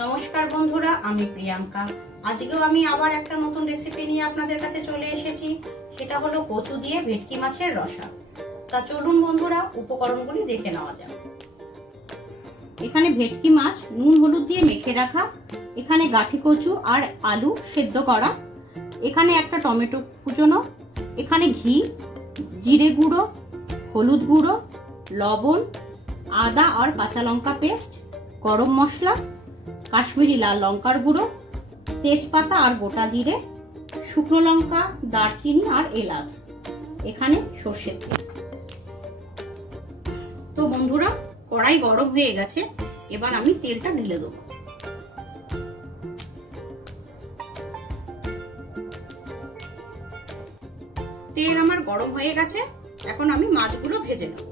নমস্কার বন্ধুরা, আমি প্রিয়াঙ্কা। আজকেও আমি আবার একটা নতুন রেসিপি নিয়ে আপনাদের কাছে চলে এসেছি। সেটা হলো কচু দিয়ে ভেটকি মাছের রসা। তা চলুন বন্ধুরা, উপকরণগুলি দেখে নেওয়া যাক। এখানে ভেটকি মাছ নুন হলুদ দিয়ে মেখে রাখা, এখানে গাঠি কচু আর আলু সেদ্ধ করা, এখানে একটা টমেটো কুচোনো, এখানে ঘি, জিরে গুঁড়ো, হলুদ গুঁড়ো, লবণ, আদা আর কাঁচা লঙ্কা পেস্ট, গরম মশলা, কাশ্মীরি লাল লঙ্কার গুঁড়ো, তেজপাতা আর গোটা জিরে, শুকনো লঙ্কা, দারচিনি আর এলাচ, এখানে সর্ষের তেল। তো বন্ধুরা, কড়াই গরম হয়ে গেছে, এবার আমি তেলটা ঢেলে দেবো। তেল আমার গরম হয়ে গেছে, এখন আমি মাছগুলো ভেজে নেব।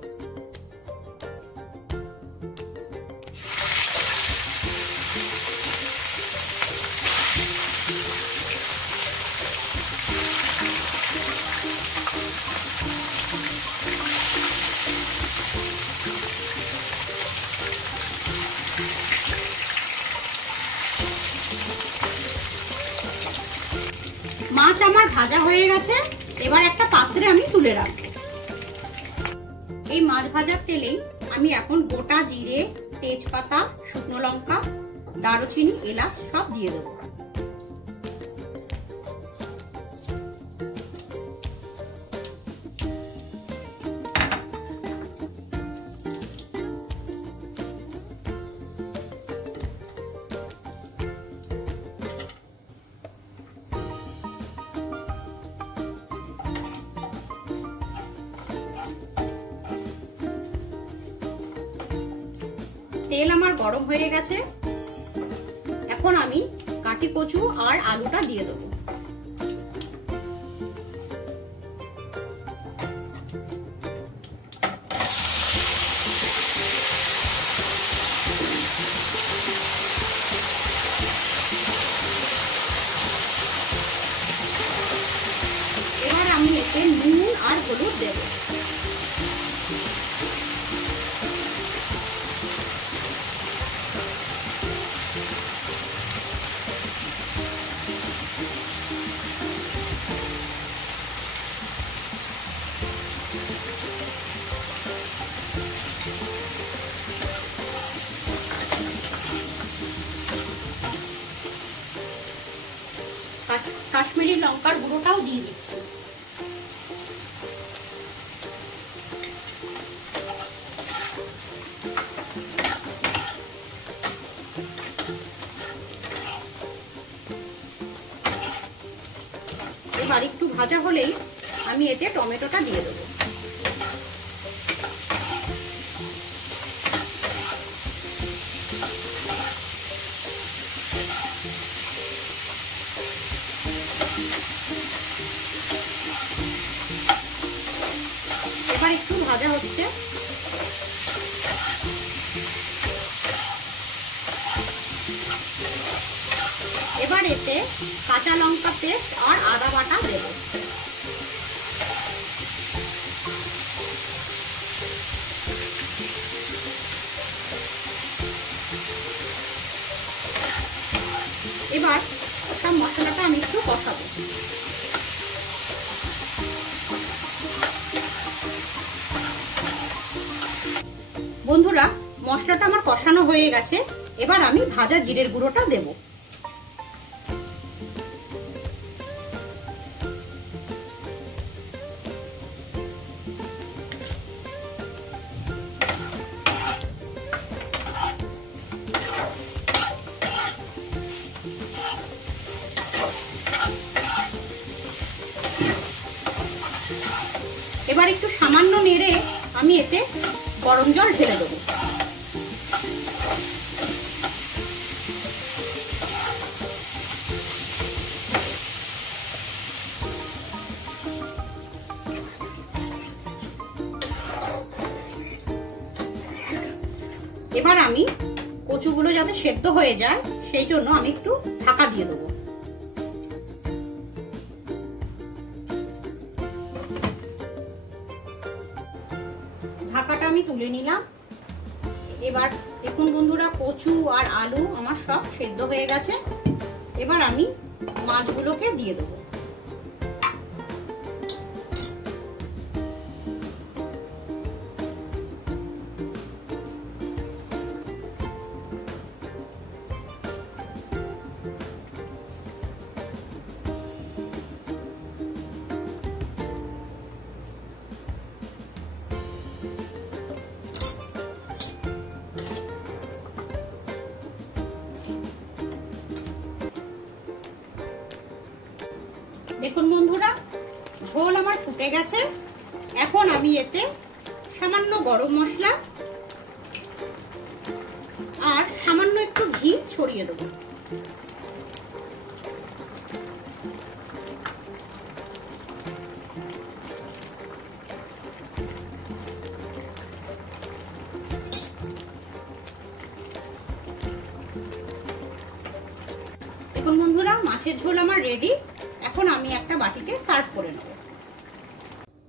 মাছ আমার ভাজা হয়ে গেছে, এবার একটা পাত্রে আমি তুলে রাখবো। এই মাছ ভাজার তেলেই আমি এখন গোটা জিরে, তেজপাতা, শুকনো লঙ্কা, দারুচিনি, এলাচ সব দিয়ে দেবো। তেল আমার গরম হয়ে গেছে, এখন আমি কাঠি কচু আর আলুটা দিয়ে দেবো। এবার আমি এতে নুন আর হলুদ দেবো। কাশ্মীরি লঙ্কার গুঁড়োটাও দিয়ে দিচ্ছি। এবার একটু ভাজা হলেই আমি এতে টমেটোটা দিয়ে দেবো। এবার একটু ভাজা হচ্ছে, এবার এতে কাঁচা লঙ্কা পেস্ট আর আদা বাটা দেব। এবার সব মশলাটা আমি একটু কষাবো। বন্ধুরা, মশলাটা আমার কষানো হয়ে গেছে, এবার আমি ভাজা জিরের গুঁড়োটা দেব। এবার একটু সামান্য নেড়ে আমি এতে গরম জল ঢেলে দেবো। এবার আমি কচুগুলো যাতে সেদ্ধ হয়ে যায় সেই জন্য আমি একটু ঢাকা দিয়ে দেবো। ঢাকাটা আমি তুলে নিলাম। এবার দেখুন বন্ধুরা, কচু আর আলু আমার সব সেদ্ধ হয়ে গেছে। এবার আমি মাছগুলোকে দিয়ে দেবো। দেখুন বন্ধুরা, ঝোল আমার ফুটে গেছে। এখন আমি এতে সামান্য গরম মশলা আর সামান্য একটু ঘি ছড়িয়ে দেবো। দেখুন বন্ধুরা, মাছের ঝোল আমার রেডি। এখন আমি একটা বাটিতে সার্ভ করে নেব।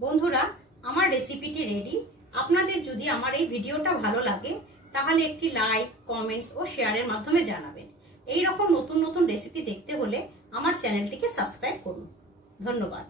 বন্ধুরা, আমার রেসিপিটি রেডি। আপনাদের যদি আমার এই ভিডিওটা ভালো লাগে তাহলে একটি লাইক, কমেন্টস ও শেয়ারের মাধ্যমে জানাবেন। এই রকম নতুন নতুন রেসিপি দেখতে হলে আমার চ্যানেলটিকে সাবস্ক্রাইব করুন। ধন্যবাদ।